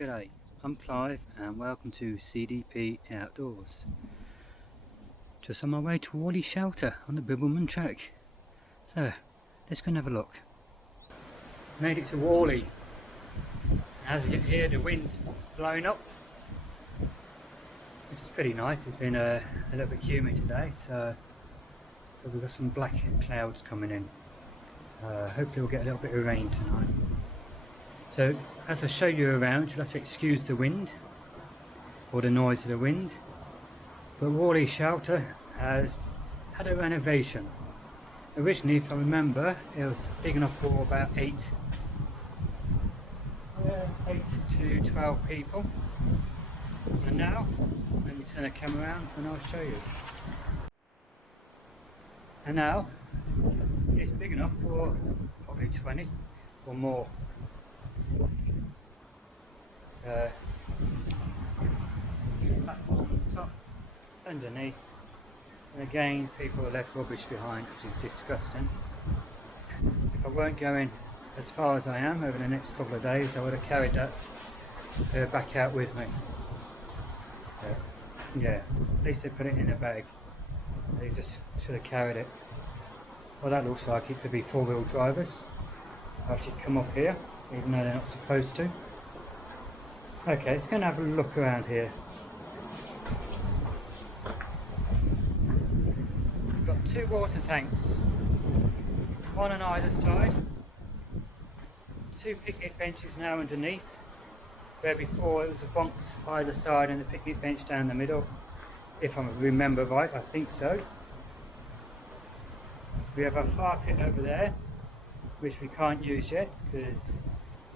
G'day, I'm Clive and welcome to PTT Outdoors. Just on my way to Waalegh shelter on the Bibbulmun track. So, let's go and have a look. Made it to Waalegh. As you can hear, the wind's blowing up, which is pretty nice. It's been a little bit humid today, so we've got some black clouds coming in. Hopefully we'll get a little bit of rain tonight. So as I show you around, you'll have to excuse the wind or the noise of the wind, but Waalegh shelter has had a renovation. Originally, if I remember, it was big enough for about 8 to 12 people, and now let me turn the camera around and I'll show you. And now it's big enough for probably 20 or more. Platform on the top, underneath, and again people have left rubbish behind, which is disgusting. If I weren't going as far as I am over the next couple of days, I would have carried that back out with me. Yeah, at least they put it in a bag. They just should have carried it. Well, that looks like it could be four-wheel drivers. I'll actually come up here, even though they're not supposed to. Okay, let's go and have a look around here. We've got 2 water tanks, one on either side, 2 picnic benches now underneath, where before it was a bunks either side and the picnic bench down the middle, if I remember right. I think so. We have a fire pit over there, which we can't use yet because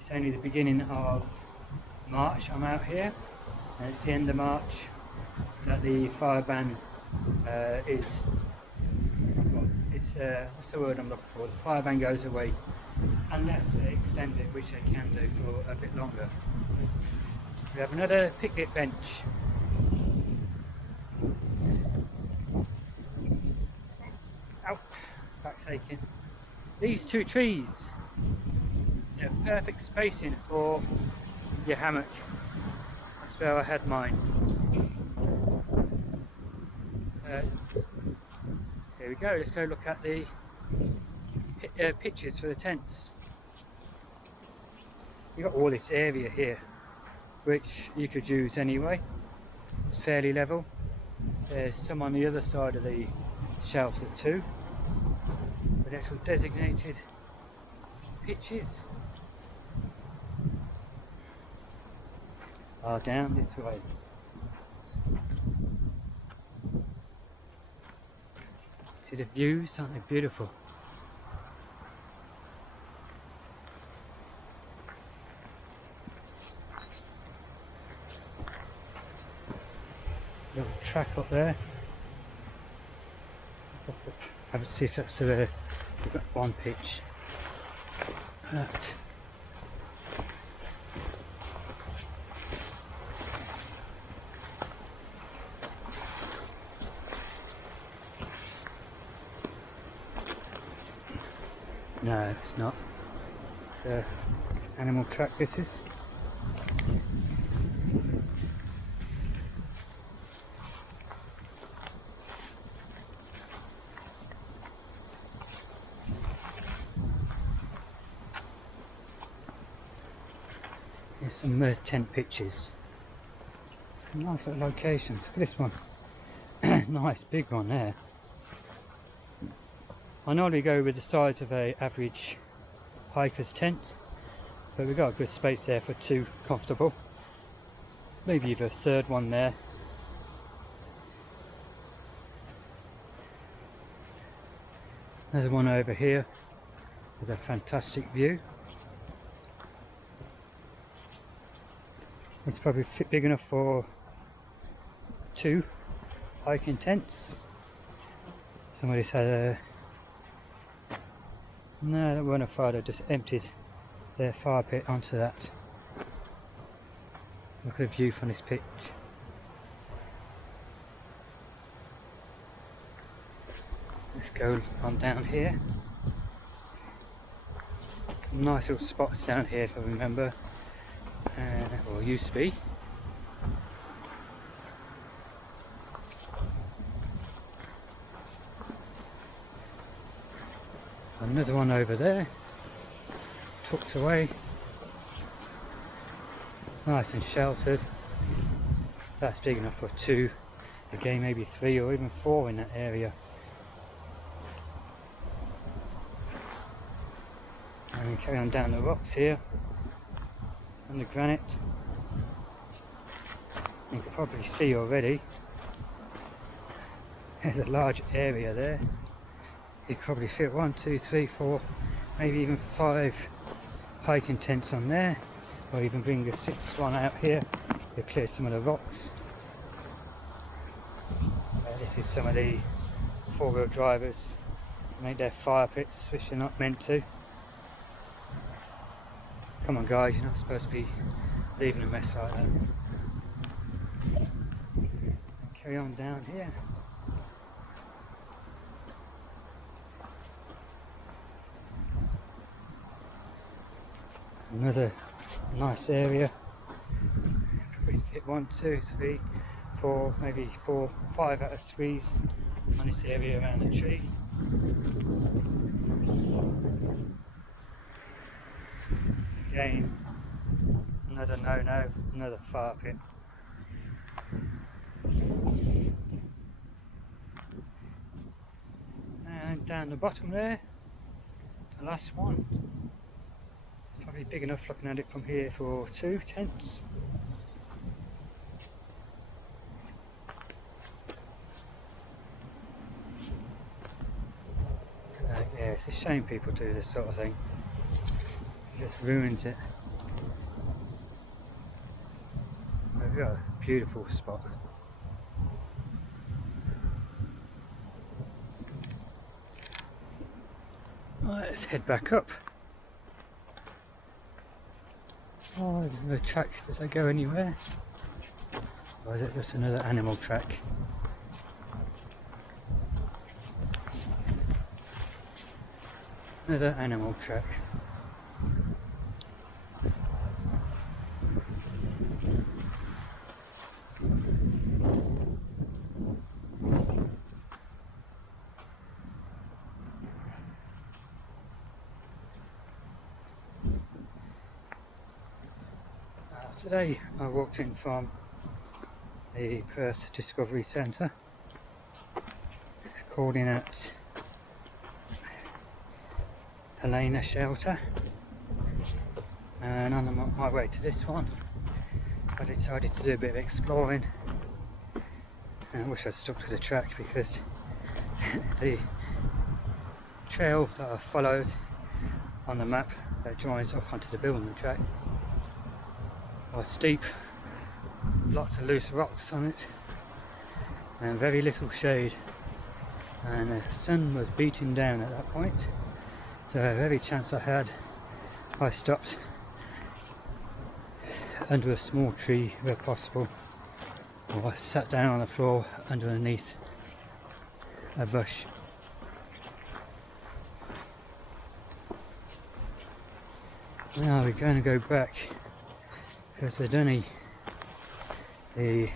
it's only the beginning of March. I'm out here, and it's the end of March that the fire ban is. Well, it's what's the word I'm looking for? The fire ban goes away unless they extend it, which they can do for a bit longer. We have another picnic bench. Ow, back's aching. These 2 trees, they're perfect spacing for your hammock. That's where I had mine. Here we go, let's go look at the pictures for the tents. You've got all this area here, which you could use anyway. It's fairly level. There's some on the other side of the shelter too, with actual designated pitches are down this way. See the views, aren't they beautiful? Little track up there. Have a see if that's we've got one pitch. Right. No, it's not. It's animal track this is. Here's some tent pitches. Some nice little locations. Look at this one. Nice big one there. I normally go with the size of a average hiker's tent, but we've got a good space there for 2 comfortable. Maybe even a third one there. There's one over here with a fantastic view. It's probably big enough for 2 hiking tents. Somebody's had a... No, that wasn't a fire, they just emptied their fire pit onto that. Look at the view from this pitch. Let's go on down here. Nice little spots down here if I remember. or used to be. Another one over there, tucked away, nice and sheltered. That's big enough for 2, again maybe 3 or even 4 in that area. And we carry on down the rocks here, and the granite. You can probably see already, there's a large area there. You could probably fit 1, 2, 3, 4, maybe even 5 hiking tents on there, or even bring a 6th one out here to clear some of the rocks. This is some of the 4-wheel drivers make their fire pits, which they're not meant to. Come on guys, you're not supposed to be leaving a mess like that. Carry on down here. Another nice area. Probably fit 1, 2, 3, 4, maybe 4, 5 out of 3s on this area around the tree. Again, another no-no, another fire pit. And down the bottom there, the last one. Probably big enough looking at it from here for 2 tents. Yeah, it's a shame people do this sort of thing. It just ruins it. We've got a beautiful spot. Right, let's head back up. Oh, there's no track. Does that go anywhere? Or is it just another animal track? Another animal track. Today I walked in from the Perth Discovery Centre, called in at Helena Shelter, and on my way to this one I decided to do a bit of exploring. And I wish I'd stuck to the track, because the trail that I followed on the map that joins off onto the Bibbulmun track was steep, lots of loose rocks on it, and very little shade, and the sun was beating down at that point, so every chance I had I stopped under a small tree where possible, or I sat down on the floor underneath a bush. Now we're going to go back, because they've done the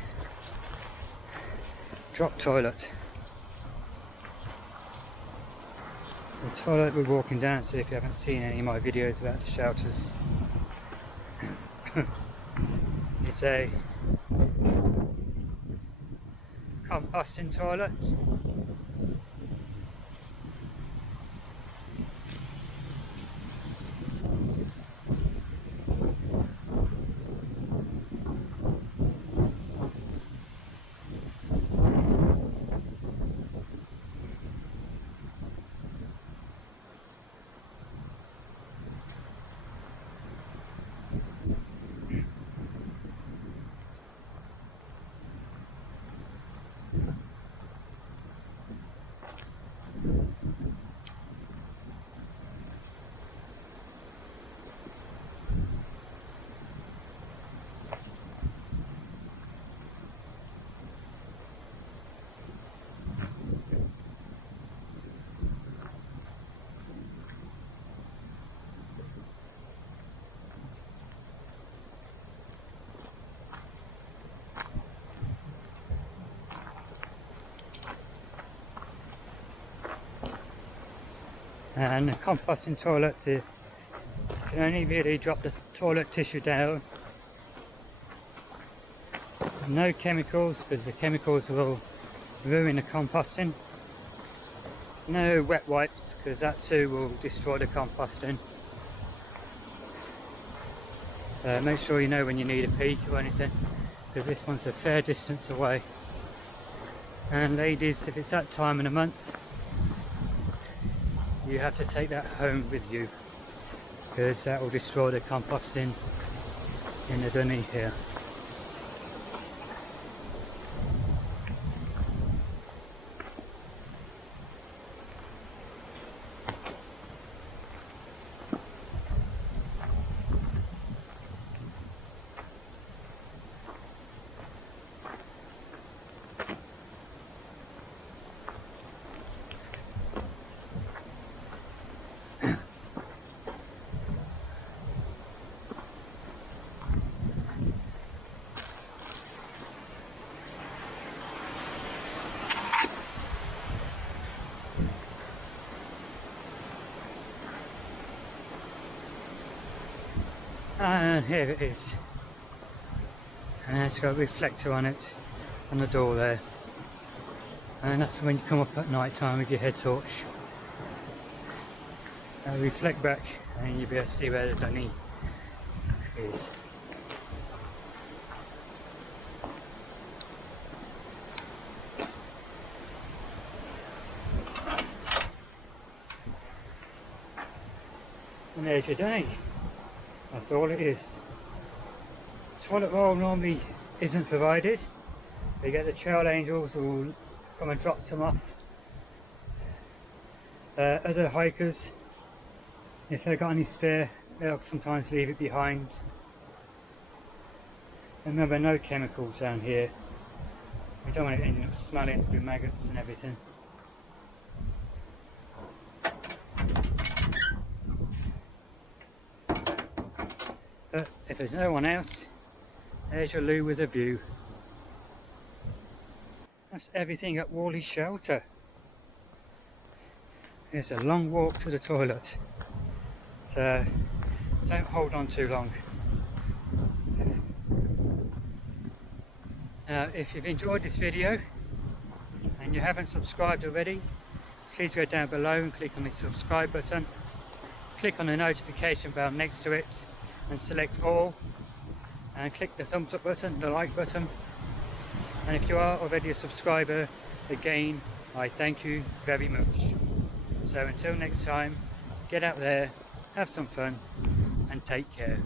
drop toilet. The toilet we're walking down to, if you haven't seen any of my videos about the shelters, it's a composting toilet. And the composting toilet, you can only really drop the toilet tissue down. No chemicals, because the chemicals will ruin the composting. No wet wipes, because that too will destroy the composting. Make sure you know when you need a pee or anything, because this one's a fair distance away. And ladies, if it's that time of the month, you have to take that home with you, because that will destroy the composting in the dunny here. And here it is, and it's got a reflector on it, on the door there, and that's when you come up at night time with your head torch. Reflect back and you'll be able to see where the dunny is. And there's your dunny. That's all it is. Toilet roll normally isn't provided. You get the trail angels who will come and drop some off. Other hikers, if they've got any spare, they'll sometimes leave it behind. Remember, no chemicals down here. We don't want it ending up smelling with maggots and everything. But if there's no one else, there's your loo with a view. That's everything at Waalegh shelter. It's a long walk to the toilet, so don't hold on too long. Now, if you've enjoyed this video and you haven't subscribed already, please go down below and click on the subscribe button. Click on the notification bell next to it and select all, and click the thumbs up button, the like button. And if you are already a subscriber, again, I thank you very much. So until next time, get out there, have some fun, and take care.